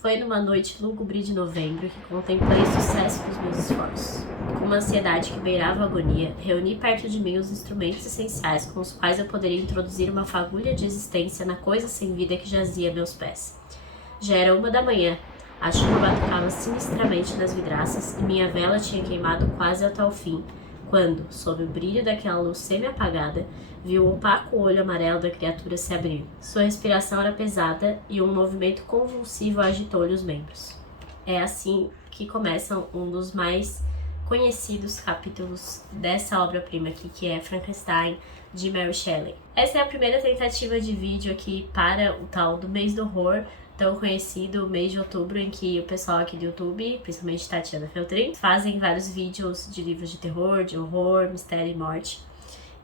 Foi numa noite lúgubre de novembro que contemplei o sucesso dos meus esforços. Com uma ansiedade que beirava a agonia, reuni perto de mim os instrumentos essenciais com os quais eu poderia introduzir uma fagulha de existência na coisa sem vida que jazia a meus pés. Já era 1 da manhã, a chuva batucava sinistramente nas vidraças e minha vela tinha queimado quase até o fim, quando, sob o brilho daquela luz semi-apagada, vi o opaco olho amarelo da criatura se abrir. Sua respiração era pesada e um movimento convulsivo agitou-lhe os membros. É assim que começam um dos mais conhecidos capítulos dessa obra-prima aqui, que é Frankenstein, de Mary Shelley. Essa é a primeira tentativa de vídeo aqui para o tal do mês do horror, tão conhecido, mês de outubro, em que o pessoal aqui do YouTube, principalmente Tatiana Feltrin, fazem vários vídeos de livros de terror, de horror, mistério e morte.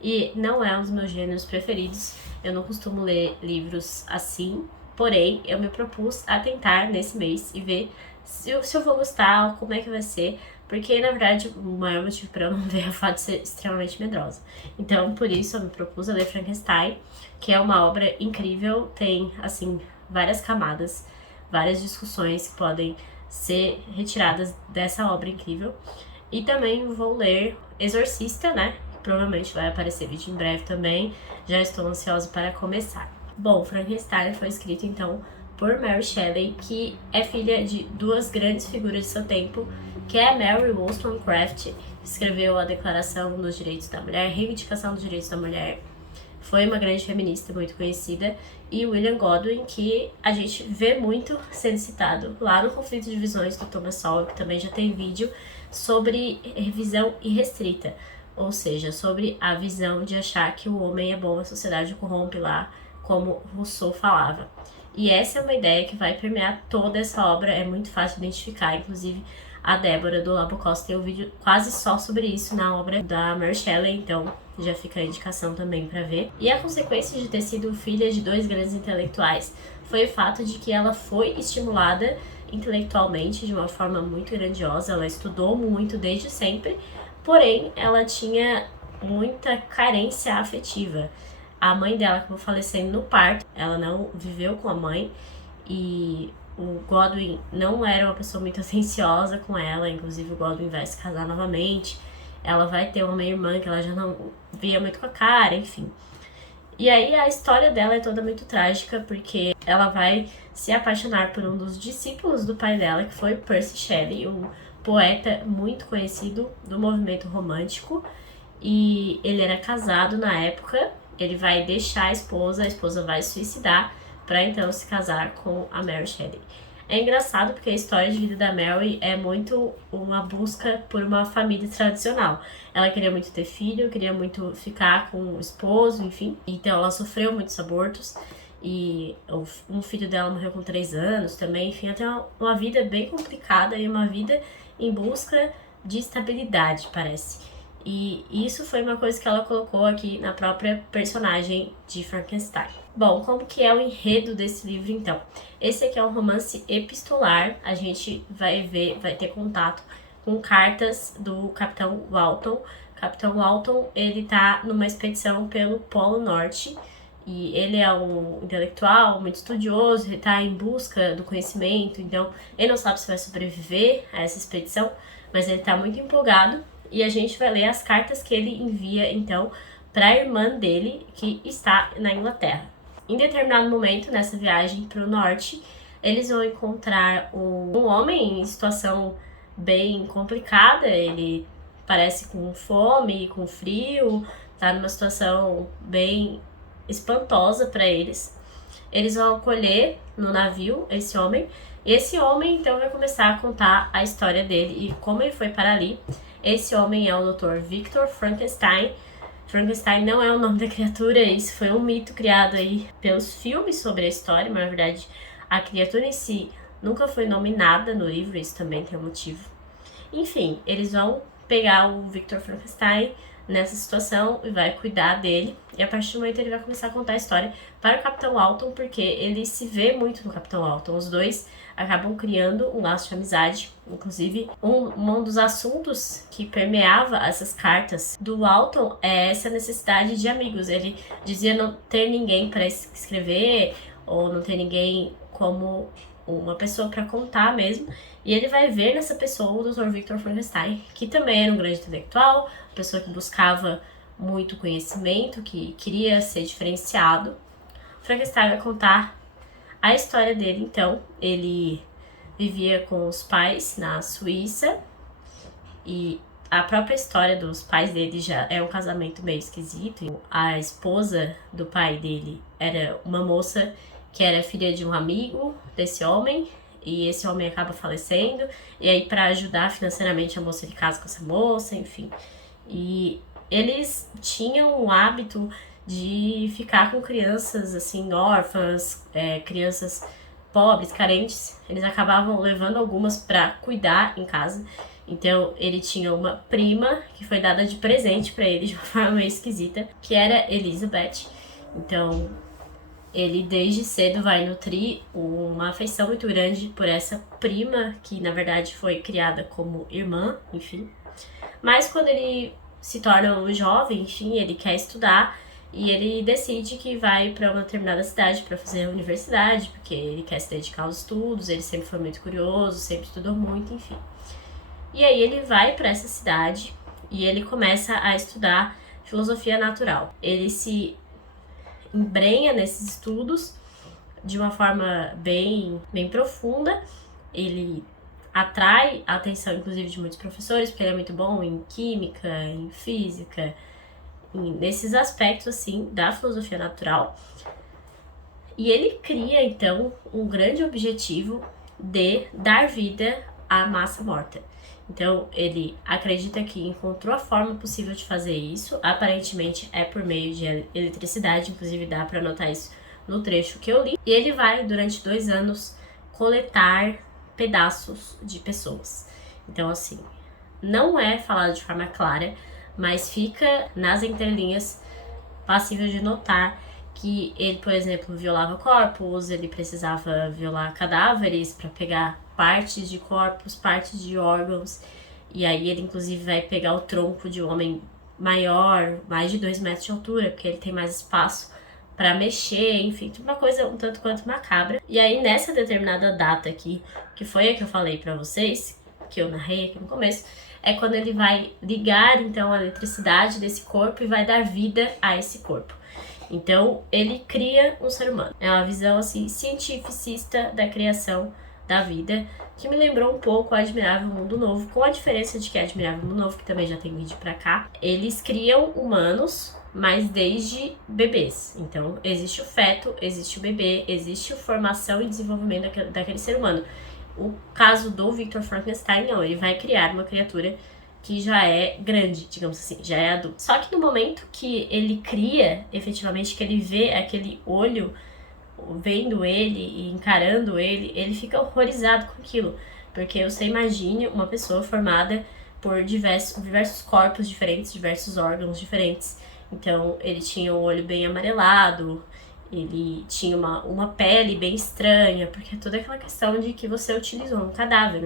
E não é um dos meus gêneros preferidos, eu não costumo ler livros assim, porém eu me propus a tentar nesse mês e ver se eu vou gostar, como é que vai ser, porque na verdade o maior motivo para eu não ver é o fato de ser extremamente medrosa. Então por isso eu me propus a ler Frankenstein, que é uma obra incrível, tem assim várias camadas, várias discussões que podem ser retiradas dessa obra incrível. E também vou ler Exorcista, né? Provavelmente vai aparecer vídeo em breve também. Já estou ansiosa para começar. Bom, Frankenstein foi escrito então por Mary Shelley, que é filha de duas grandes figuras de seu tempo, que é Mary Wollstonecraft, que escreveu a Declaração dos Direitos da Mulher, Reivindicação dos Direitos da Mulher, foi uma grande feminista muito conhecida, e William Godwin, que a gente vê muito sendo citado lá no Conflito de Visões do Thomas Sowell, que também já tem vídeo sobre revisão irrestrita, ou seja, sobre a visão de achar que o homem é bom, a sociedade o corrompe lá, como Rousseau falava. E essa é uma ideia que vai permear toda essa obra, é muito fácil de identificar, inclusive a Débora do Labocos tem um vídeo quase só sobre isso na obra da Mary Shelley, então já fica a indicação também para ver. E a consequência de ter sido filha de dois grandes intelectuais foi o fato de que ela foi estimulada intelectualmente de uma forma muito grandiosa, ela estudou muito desde sempre, porém ela tinha muita carência afetiva. A mãe dela acabou falecendo no parto, ela não viveu com a mãe e o Godwin não era uma pessoa muito atenciosa com ela, inclusive o Godwin vai se casar novamente, ela vai ter uma meia-irmã que ela já não via muito com a cara, enfim. E aí a história dela é toda muito trágica, porque ela vai se apaixonar por um dos discípulos do pai dela, que foi Percy Shelley, um poeta muito conhecido do movimento romântico, e ele era casado na época, ele vai deixar a esposa vai se suicidar, para então se casar com a Mary Shelley. É engraçado porque a história de vida da Mary é muito uma busca por uma família tradicional. Ela queria muito ter filho, queria muito ficar com o esposo, enfim. Então ela sofreu muitos abortos e um filho dela morreu com 3 anos também. Enfim, ela tem uma vida bem complicada e uma vida em busca de estabilidade, parece. E isso foi uma coisa que ela colocou aqui na própria personagem de Frankenstein. Bom, como que é o enredo desse livro então? Esse aqui é um romance epistolar, a gente vai ter contato com cartas do Capitão Walton. Capitão Walton, ele tá numa expedição pelo Polo Norte, e ele é um intelectual muito estudioso, ele tá em busca do conhecimento, então ele não sabe se vai sobreviver a essa expedição, mas ele tá muito empolgado. E a gente vai ler as cartas que ele envia, então, para a irmã dele, que está na Inglaterra. Em determinado momento, nessa viagem para o norte, eles vão encontrar um homem em situação bem complicada. Ele parece com fome, com frio, tá numa situação bem espantosa para eles. Eles vão acolher no navio esse homem, e esse homem, então, vai começar a contar a história dele e como ele foi para ali. Esse homem é o Dr. Victor Frankenstein. Frankenstein não é o nome da criatura, isso foi um mito criado aí pelos filmes sobre a história, mas na verdade a criatura em si nunca foi nominada no livro, isso também tem um motivo. Enfim, eles vão pegar o Victor Frankenstein nessa situação e vai cuidar dele, e a partir do momento ele vai começar a contar a história para o Capitão Walton, porque ele se vê muito no Capitão Walton. Os dois acabam criando um laço de amizade. Inclusive, um dos assuntos que permeava essas cartas do Walton é essa necessidade de amigos. Ele dizia não ter ninguém para escrever, ou não ter ninguém como uma pessoa para contar mesmo, e ele vai ver nessa pessoa o Dr. Victor Frankenstein, que também era um grande intelectual, pessoa que buscava muito conhecimento, que queria ser diferenciado. Frankenstein vai contar a história dele, então. Ele vivia com os pais na Suíça, e a própria história dos pais dele já é um casamento meio esquisito. A esposa do pai dele era uma moça que era filha de um amigo desse homem, e esse homem acaba falecendo, e aí para ajudar financeiramente a moça ele casa com essa moça, enfim. E eles tinham o hábito de ficar com crianças assim, órfãs, crianças pobres, carentes. Eles acabavam levando algumas para cuidar em casa. Então ele tinha uma prima que foi dada de presente para ele de uma forma meio esquisita, que era Elizabeth. Então ele desde cedo vai nutrir uma afeição muito grande por essa prima, que na verdade foi criada como irmã, enfim. Mas quando ele se torna um jovem, enfim, ele quer estudar e ele decide que vai para uma determinada cidade para fazer a universidade, porque ele quer se dedicar aos estudos, ele sempre foi muito curioso, sempre estudou muito, enfim. E aí ele vai para essa cidade e ele começa a estudar filosofia natural. Ele se embrenha nesses estudos de uma forma bem profunda. Ele atrai a atenção, inclusive, de muitos professores, porque ele é muito bom em química, em física, nesses aspectos, assim, da filosofia natural. E ele cria, então, um grande objetivo de dar vida à massa morta. Então, ele acredita que encontrou a forma possível de fazer isso. Aparentemente, é por meio de eletricidade, inclusive dá para notar isso no trecho que eu li. E ele vai, durante 2 anos, coletar pedaços de pessoas. Então, assim, não é falado de forma clara, mas fica nas entrelinhas passível de notar que ele, por exemplo, violava corpos, ele precisava violar cadáveres para pegar partes de corpos, partes de órgãos, e aí ele inclusive vai pegar o tronco de um homem maior, mais de 2 metros de altura, porque ele tem mais espaço para mexer, enfim, uma coisa um tanto quanto macabra. E aí nessa determinada data aqui, que foi a que eu falei para vocês, que eu narrei aqui no começo, é quando ele vai ligar então a eletricidade desse corpo e vai dar vida a esse corpo. Então ele cria um ser humano. É uma visão assim cientificista da criação da vida, que me lembrou um pouco o Admirável Mundo Novo, com a diferença de que Admirável Mundo Novo, que também já tem vídeo pra cá, eles criam humanos, mas desde bebês. Então existe o feto, existe o bebê, existe a formação e desenvolvimento daquele ser humano. O caso do Victor Frankenstein, não, ele vai criar uma criatura que já é grande, digamos assim, já é adulto. Só que no momento que ele cria, efetivamente, que ele vê aquele olho vendo ele e encarando ele, ele fica horrorizado com aquilo. Porque você imagine uma pessoa formada por diversos corpos diferentes, diversos órgãos diferentes. Então, ele tinha um olho bem amarelado, ele tinha uma pele bem estranha, porque é toda aquela questão de que você utilizou um cadáver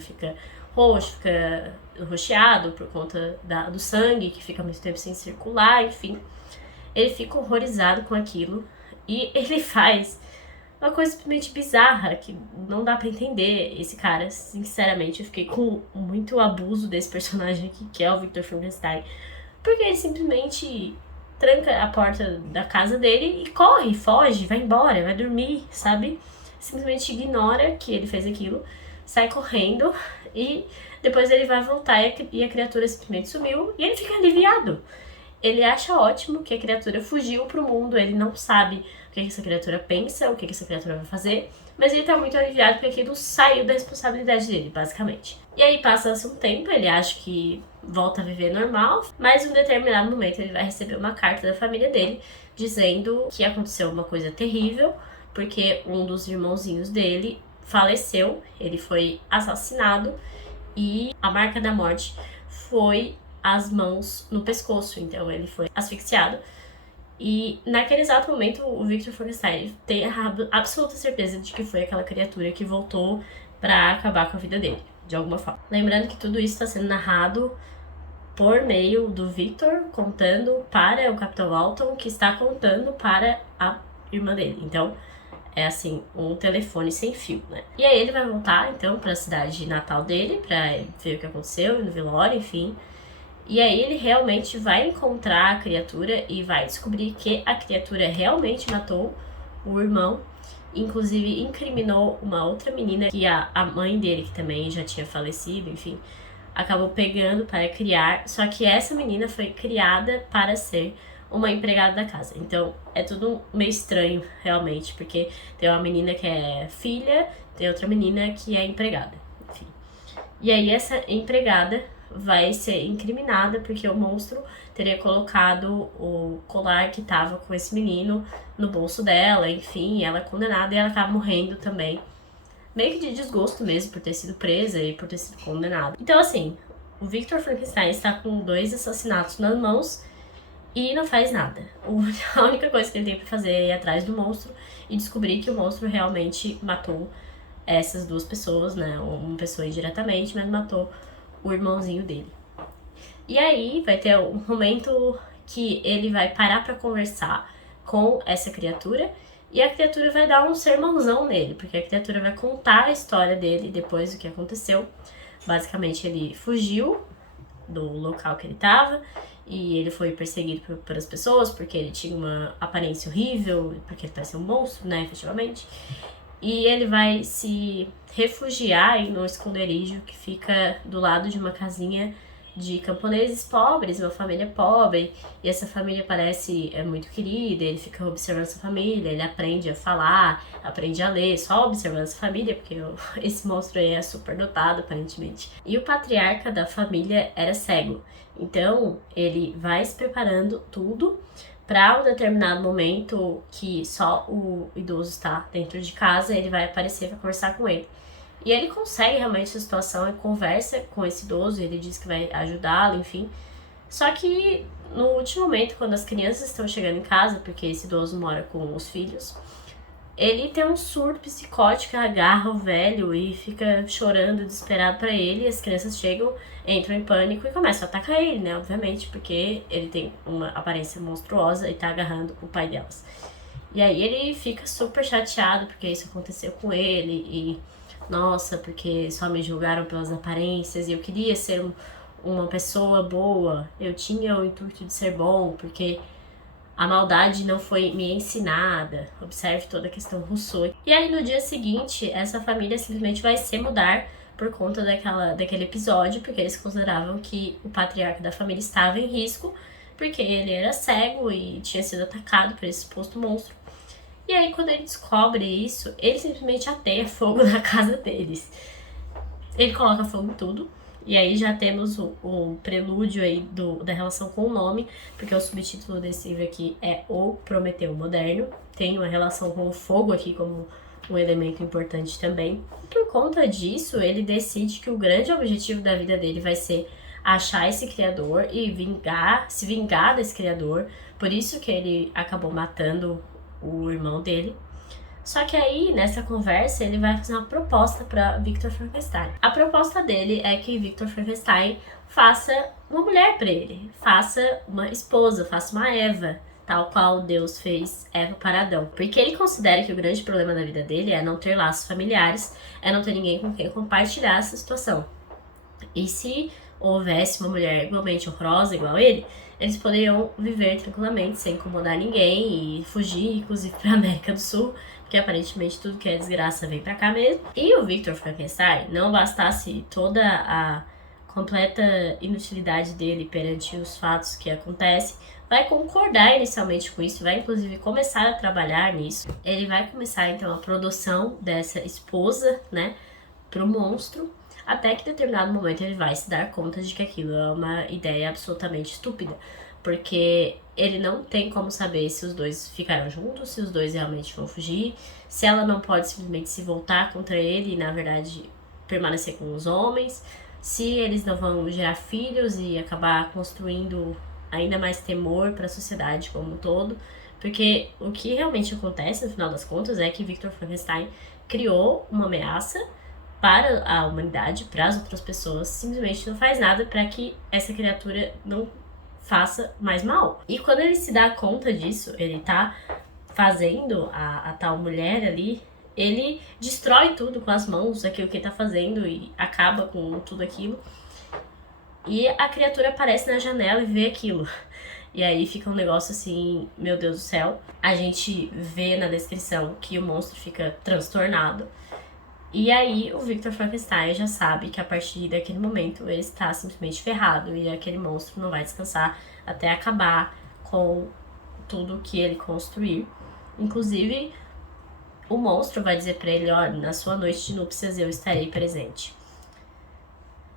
fica roxo, fica roxeado por conta do sangue, que fica muito tempo sem circular, enfim. Ele fica horrorizado com aquilo e ele faz uma coisa simplesmente bizarra, que não dá pra entender esse cara. Sinceramente, eu fiquei com muito abuso desse personagem aqui, que é o Victor Frankenstein, porque ele simplesmente tranca a porta da casa dele e corre, foge, vai embora, vai dormir, sabe? Simplesmente ignora que ele fez aquilo, sai correndo e depois ele vai voltar e a criatura simplesmente sumiu e ele fica aliviado. Ele acha ótimo que a criatura fugiu pro mundo, ele não sabe o que essa criatura pensa, o que essa criatura vai fazer, mas ele tá muito aliviado porque aquilo saiu da responsabilidade dele, basicamente. E aí passa-se um tempo, ele acha que volta a viver normal, mas em um determinado momento ele vai receber uma carta da família dele dizendo que aconteceu uma coisa terrível, porque um dos irmãozinhos dele faleceu, ele foi assassinado e a marca da morte foi as mãos no pescoço, então ele foi asfixiado. E naquele exato momento o Victor Frankenstein tem a absoluta certeza de que foi aquela criatura que voltou pra acabar com a vida dele, de alguma forma. Lembrando que tudo isso está sendo narrado por meio do Victor contando para o Capitão Walton, que está contando para a irmã dele. Então é assim, um telefone sem fio, né? E aí ele vai voltar, então, pra cidade natal dele, pra ver o que aconteceu, no velório, enfim. E aí ele realmente vai encontrar a criatura e vai descobrir que a criatura realmente matou o irmão. Inclusive incriminou uma outra menina que a mãe dele, que também já tinha falecido, enfim, acabou pegando para criar. Só que essa menina foi criada para ser uma empregada da casa. Então é tudo meio estranho, realmente, porque tem uma menina que é filha, tem outra menina que é empregada, enfim. E aí essa empregada vai ser incriminada porque o monstro teria colocado o colar que tava com esse menino no bolso dela, enfim, ela é condenada e ela acaba morrendo também. Meio que de desgosto mesmo por ter sido presa e por ter sido condenada. Então assim, o Victor Frankenstein está com 2 assassinatos nas mãos e não faz nada. A única coisa que ele tem pra fazer é ir atrás do monstro e descobrir que o monstro realmente matou essas 2 pessoas, né? Uma pessoa indiretamente, mas matou o irmãozinho dele. E aí vai ter um momento que ele vai parar pra conversar com essa criatura e a criatura vai dar um sermãozão nele, porque a criatura vai contar a história dele depois do que aconteceu. Basicamente ele fugiu do local que ele tava e ele foi perseguido pelas pessoas porque ele tinha uma aparência horrível, porque ele parecia um monstro, né, efetivamente. E ele vai se refugiar aí no esconderijo que fica do lado de uma casinha de camponeses pobres, uma família pobre, e essa família parece muito querida, ele fica observando essa família, ele aprende a falar, aprende a ler, só observando essa família, porque esse monstro aí é super dotado, aparentemente. E o patriarca da família era cego, então ele vai se preparando tudo para um determinado momento que só o idoso está dentro de casa, ele vai aparecer para conversar com ele. E ele consegue realmente essa situação e conversa com esse idoso, ele diz que vai ajudá-lo, enfim. Só que no último momento, quando as crianças estão chegando em casa, porque esse idoso mora com os filhos, ele tem um surto psicótico, agarra o velho e fica chorando, desesperado pra ele. E as crianças chegam, entram em pânico e começam a atacar ele, né? Obviamente, porque ele tem uma aparência monstruosa e tá agarrando o pai delas. E aí ele fica super chateado porque isso aconteceu com ele e... nossa, porque só me julgaram pelas aparências e eu queria ser uma pessoa boa, eu tinha o intuito de ser bom, porque a maldade não foi me ensinada. Observe toda a questão Rousseau. E aí no dia seguinte, essa família simplesmente vai se mudar por conta daquele episódio, porque eles consideravam que o patriarca da família estava em risco, porque ele era cego e tinha sido atacado por esse suposto monstro. E aí, quando ele descobre isso, ele simplesmente ateia fogo na casa deles. Ele coloca fogo em tudo. E aí já temos o prelúdio aí da relação com o nome, porque o subtítulo desse livro aqui é O Prometeu Moderno. Tem uma relação com o fogo aqui como um elemento importante também. E por conta disso, ele decide que o grande objetivo da vida dele vai ser achar esse criador e se vingar desse criador. Por isso que ele acabou matando o irmão dele. Só que aí, nessa conversa, ele vai fazer uma proposta para Victor Frankenstein. A proposta dele é que Victor Frankenstein faça uma mulher para ele, faça uma esposa, faça uma Eva, tal qual Deus fez Eva para Adão. Porque ele considera que o grande problema da vida dele é não ter laços familiares, é não ter ninguém com quem compartilhar essa situação. E se houvesse uma mulher igualmente horrorosa, igual ele, eles poderiam viver tranquilamente, sem incomodar ninguém e fugir, inclusive, para a América do Sul, porque aparentemente tudo que é desgraça vem pra cá mesmo. E o Victor Frankenstein, não bastasse toda a completa inutilidade dele perante os fatos que acontecem, vai concordar inicialmente com isso, vai inclusive começar a trabalhar nisso. Ele vai começar então a produção dessa esposa, né, pro monstro, até que em determinado momento ele vai se dar conta de que aquilo é uma ideia absolutamente estúpida, porque ele não tem como saber se os dois ficaram juntos, se os dois realmente vão fugir, se ela não pode simplesmente se voltar contra ele e, na verdade, permanecer com os homens, se eles não vão gerar filhos e acabar construindo ainda mais temor para a sociedade como um todo, porque o que realmente acontece, no final das contas, é que Victor Frankenstein criou uma ameaça para a humanidade, para as outras pessoas, simplesmente não faz nada para que essa criatura não faça mais mal. E quando ele se dá conta disso, ele tá fazendo a tal mulher ali, ele destrói tudo com as mãos, aquilo que ele tá fazendo, e acaba com tudo aquilo. E a criatura aparece na janela e vê aquilo. E aí fica um negócio assim, meu Deus do céu. A gente vê na descrição que o monstro fica transtornado. E aí o Victor Frankenstein já sabe que a partir daquele momento ele está simplesmente ferrado. E aquele monstro não vai descansar até acabar com tudo que ele construir. Inclusive, o monstro vai dizer pra ele, olha, na sua noite de núpcias eu estarei presente.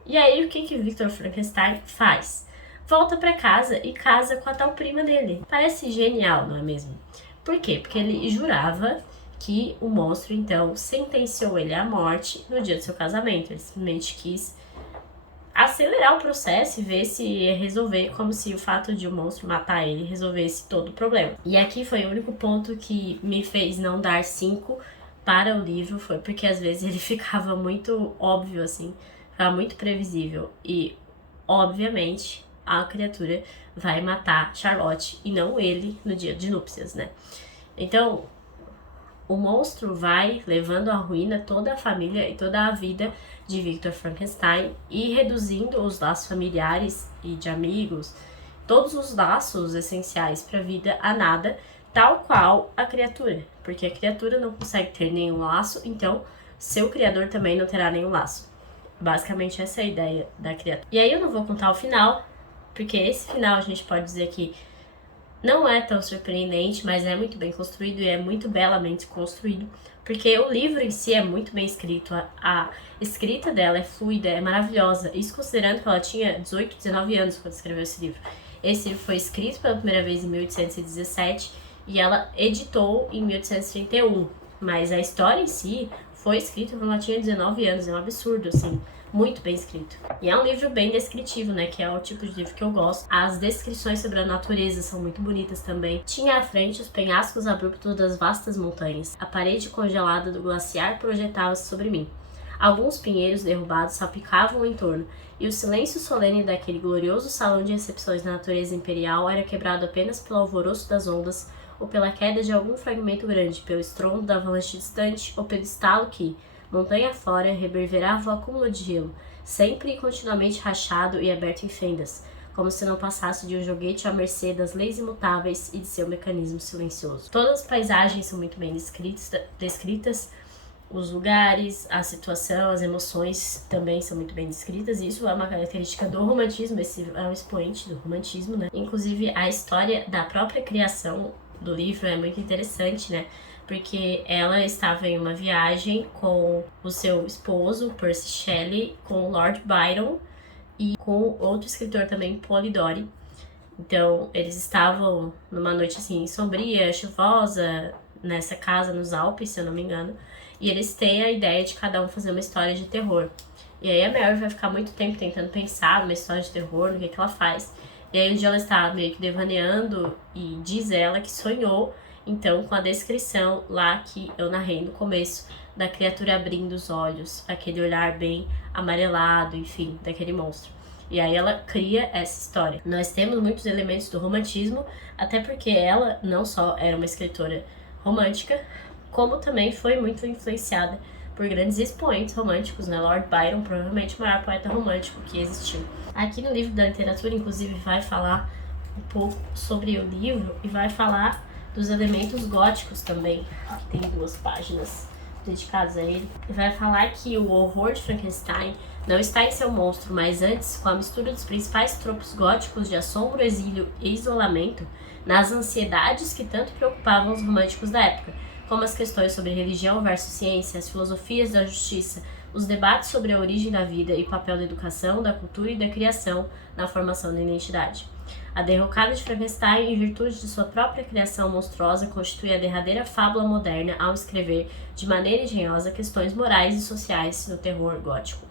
E aí, o que Victor Frankenstein faz? Volta pra casa e casa com a tal prima dele. Parece genial, não é mesmo? Por quê? Porque ele jurava que o monstro, então, sentenciou ele à morte no dia do seu casamento. Ele simplesmente quis acelerar o processo e ver se ia resolver, como se o fato de o monstro matar ele resolvesse todo o problema. E aqui foi o único ponto que me fez não dar 5 para o livro, foi porque às vezes ele ficava muito óbvio, assim, ficava muito previsível. E, obviamente, a criatura vai matar Charlotte e não ele no dia de núpcias, né? Então, o monstro vai levando à ruína toda a família e toda a vida de Victor Frankenstein e reduzindo os laços familiares e de amigos, todos os laços essenciais para a vida a nada, tal qual a criatura, porque a criatura não consegue ter nenhum laço, então seu criador também não terá nenhum laço. Basicamente essa é a ideia da criatura. E aí eu não vou contar o final, porque esse final a gente pode dizer que não é tão surpreendente, mas é muito bem construído e é muito belamente construído, porque o livro em si é muito bem escrito, a escrita dela é fluida, é maravilhosa, isso considerando que ela tinha 18, 19 anos quando escreveu esse livro. Esse livro foi escrito pela primeira vez em 1817 e ela editou em 1831, mas a história em si foi escrita quando ela tinha 19 anos, é um absurdo, assim, muito bem escrito. E é um livro bem descritivo, né, que é o tipo de livro que eu gosto. As descrições sobre a natureza são muito bonitas também. Tinha à frente os penhascos abruptos das vastas montanhas. A parede congelada do glaciar projetava-se sobre mim. Alguns pinheiros derrubados salpicavam o entorno, e o silêncio solene daquele glorioso salão de recepções da natureza imperial era quebrado apenas pelo alvoroço das ondas, ou pela queda de algum fragmento grande, pelo estrondo da avalanche distante, ou pelo estalo que, montanha fora, reverberava o acúmulo de gelo, sempre e continuamente rachado e aberto em fendas, como se não passasse de um joguete à mercê das leis imutáveis e de seu mecanismo silencioso. Todas as paisagens são muito bem descritas, os lugares, a situação, as emoções também são muito bem descritas, e isso é uma característica do romantismo, esse é um expoente do romantismo, né? Inclusive, a história da própria criação do livro é muito interessante, né? Porque ela estava em uma viagem com o seu esposo, Percy Shelley, com o Lord Byron e com outro escritor também, Polidori. Então, eles estavam numa noite assim, sombria, chuvosa, nessa casa nos Alpes, se eu não me engano, e eles têm a ideia de cada um fazer uma história de terror. E aí a Mary vai ficar muito tempo tentando pensar numa história de terror, no que ela faz. E aí um dia ela está meio que devaneando e diz ela que sonhou, então, com a descrição lá que eu narrei no começo, da criatura abrindo os olhos, aquele olhar bem amarelado, enfim, daquele monstro. E aí ela cria essa história. Nós temos muitos elementos do romantismo, até porque ela não só era uma escritora romântica, como também foi muito influenciada por grandes expoentes românticos, né? Lord Byron, provavelmente o maior poeta romântico que existiu. Aqui no livro da literatura, inclusive, vai falar um pouco sobre o livro e vai falar dos elementos góticos também, que tem 2 páginas dedicadas a ele. E vai falar que o horror de Frankenstein não está em seu monstro, mas antes, com a mistura dos principais tropos góticos de assombro, exílio e isolamento, nas ansiedades que tanto preocupavam os românticos da época, como as questões sobre religião versus ciência, as filosofias da justiça, os debates sobre a origem da vida e o papel da educação, da cultura e da criação na formação da identidade. A derrocada de Frankenstein, em virtude de sua própria criação monstruosa, constitui a derradeira fábula moderna ao escrever, de maneira engenhosa, questões morais e sociais no terror gótico.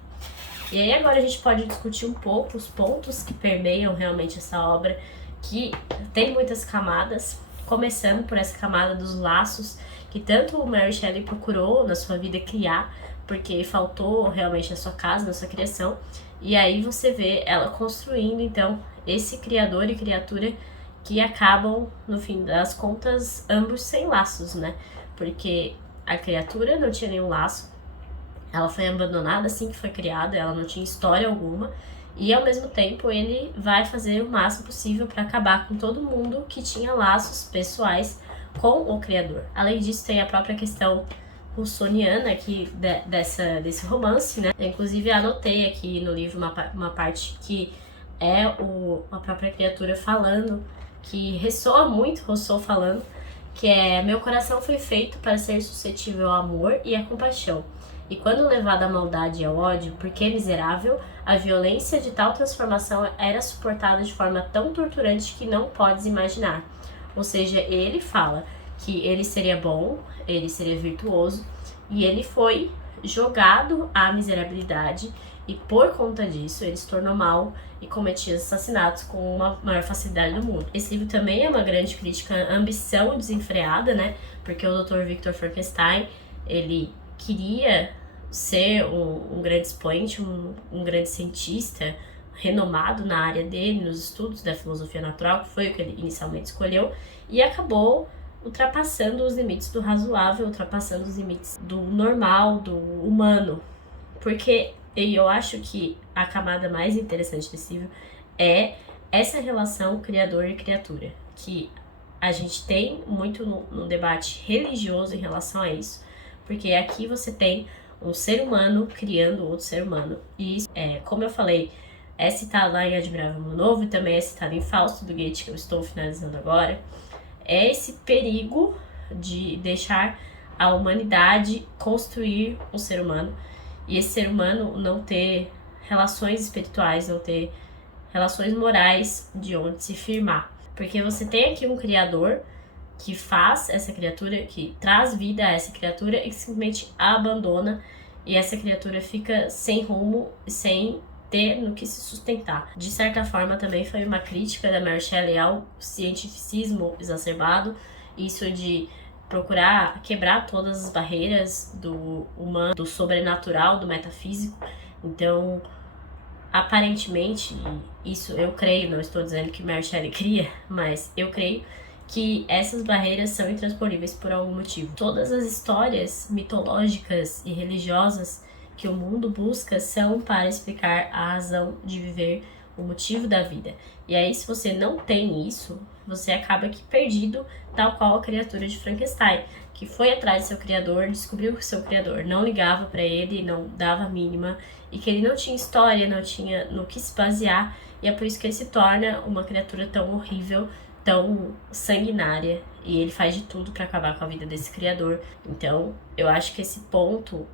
E aí agora a gente pode discutir um pouco os pontos que permeiam realmente essa obra, que tem muitas camadas, começando por essa camada dos laços, que tanto o Mary Shelley procurou na sua vida criar, porque faltou realmente na sua casa, na sua criação, e aí você vê ela construindo, então, esse criador e criatura que acabam, no fim das contas, ambos sem laços, né? Porque a criatura não tinha nenhum laço, ela foi abandonada assim que foi criada, ela não tinha história alguma, e ao mesmo tempo ele vai fazer o máximo possível para acabar com todo mundo que tinha laços pessoais com o Criador. Além disso, tem a própria questão russoniana aqui desse romance, né? Eu, inclusive, anotei aqui no livro uma parte que é a própria criatura falando, que ressoa muito, Rousseau falando, que é: meu coração foi feito para ser suscetível ao amor e à compaixão. E quando levado à maldade e ao ódio, porque miserável, a violência de tal transformação era suportada de forma tão torturante que não podes imaginar. Ou seja, ele fala que ele seria bom, ele seria virtuoso, e ele foi jogado à miserabilidade, e por conta disso ele se tornou mal e cometia assassinatos com uma maior facilidade do mundo. Esse livro também é uma grande crítica à ambição desenfreada, né? Porque o Dr. Victor Frankenstein, ele queria ser um grande expoente, um grande cientista renomado na área dele, nos estudos da filosofia natural, que foi o que ele inicialmente escolheu, e acabou ultrapassando os limites do razoável, ultrapassando os limites do normal, do humano. Porque eu acho que a camada mais interessante desse livro é essa relação criador e criatura, que a gente tem muito no debate religioso em relação a isso, porque aqui você tem um ser humano criando outro ser humano, e isso, como eu falei, é citado lá em Admirável Mundo Novo, e também é citado em Fausto do Goethe, que eu estou finalizando agora. É esse perigo de deixar a humanidade construir um ser humano, e esse ser humano não ter relações espirituais, não ter relações morais de onde se firmar. Porque você tem aqui um criador que faz essa criatura, que traz vida a essa criatura e que simplesmente a abandona, e essa criatura fica sem rumo, sem ter no que se sustentar. De certa forma, também foi uma crítica da Mary Shelley ao cientificismo exacerbado, isso de procurar quebrar todas as barreiras do humano, do sobrenatural, do metafísico. Então, aparentemente, isso eu creio, não estou dizendo que Mary Shelley cria, mas eu creio que essas barreiras são intransponíveis por algum motivo. Todas as histórias mitológicas e religiosas que o mundo busca são para explicar a razão de viver, o motivo da vida. E aí, se você não tem isso, você acaba aqui perdido, tal qual a criatura de Frankenstein, que foi atrás de seu criador, descobriu que seu criador não ligava para ele, não dava a mínima, e que ele não tinha história, não tinha no que se basear, e é por isso que ele se torna uma criatura tão horrível, tão sanguinária, e ele faz de tudo para acabar com a vida desse criador. Então, eu acho que esse ponto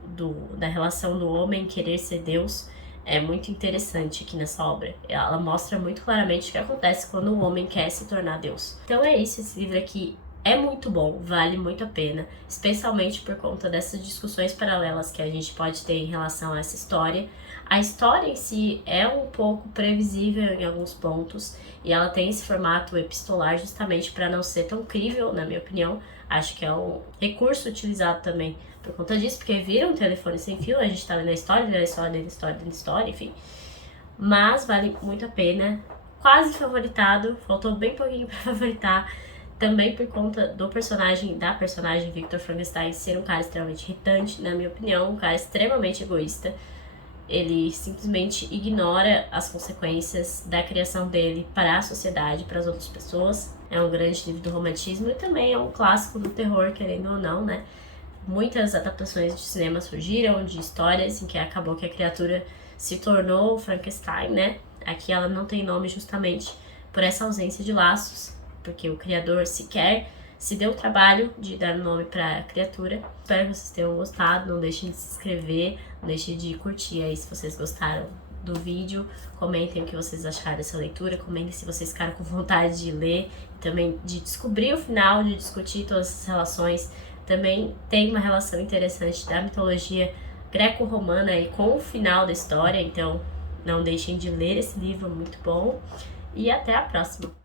da relação do homem querer ser Deus é muito interessante aqui nessa obra. Ela mostra muito claramente o que acontece quando o homem quer se tornar Deus. Então é isso, esse livro aqui é muito bom, vale muito a pena, especialmente por conta dessas discussões paralelas que a gente pode ter em relação a essa história. A história em si é um pouco previsível em alguns pontos, e ela tem esse formato epistolar justamente para não ser tão crível, na minha opinião. Acho que é um recurso utilizado também por conta disso, porque vira um telefone sem fio, a gente tá lendo a história, lendo a história, lendo a história, lendo a história, enfim. Mas vale muito a pena, quase favoritado, faltou bem pouquinho para favoritar, também por conta da personagem Victor Frankenstein ser um cara extremamente irritante, na minha opinião, um cara extremamente egoísta. Ele simplesmente ignora as consequências da criação dele para a sociedade, para as outras pessoas. É um grande livro do romantismo e também é um clássico do terror, querendo ou não, né? Muitas adaptações de cinema surgiram, de histórias em que acabou que a criatura se tornou Frankenstein, né? Aqui ela não tem nome justamente por essa ausência de laços, porque o criador sequer se deu o trabalho de dar nome para a criatura. Espero que vocês tenham gostado, não deixem de se inscrever, não deixem de curtir aí se vocês gostaram do vídeo, comentem o que vocês acharam dessa leitura, comentem se vocês ficaram com vontade de ler, e também de descobrir o final, de discutir todas essas relações. Também tem uma relação interessante da mitologia greco-romana aí com o final da história, então não deixem de ler esse livro, muito bom, e até a próxima!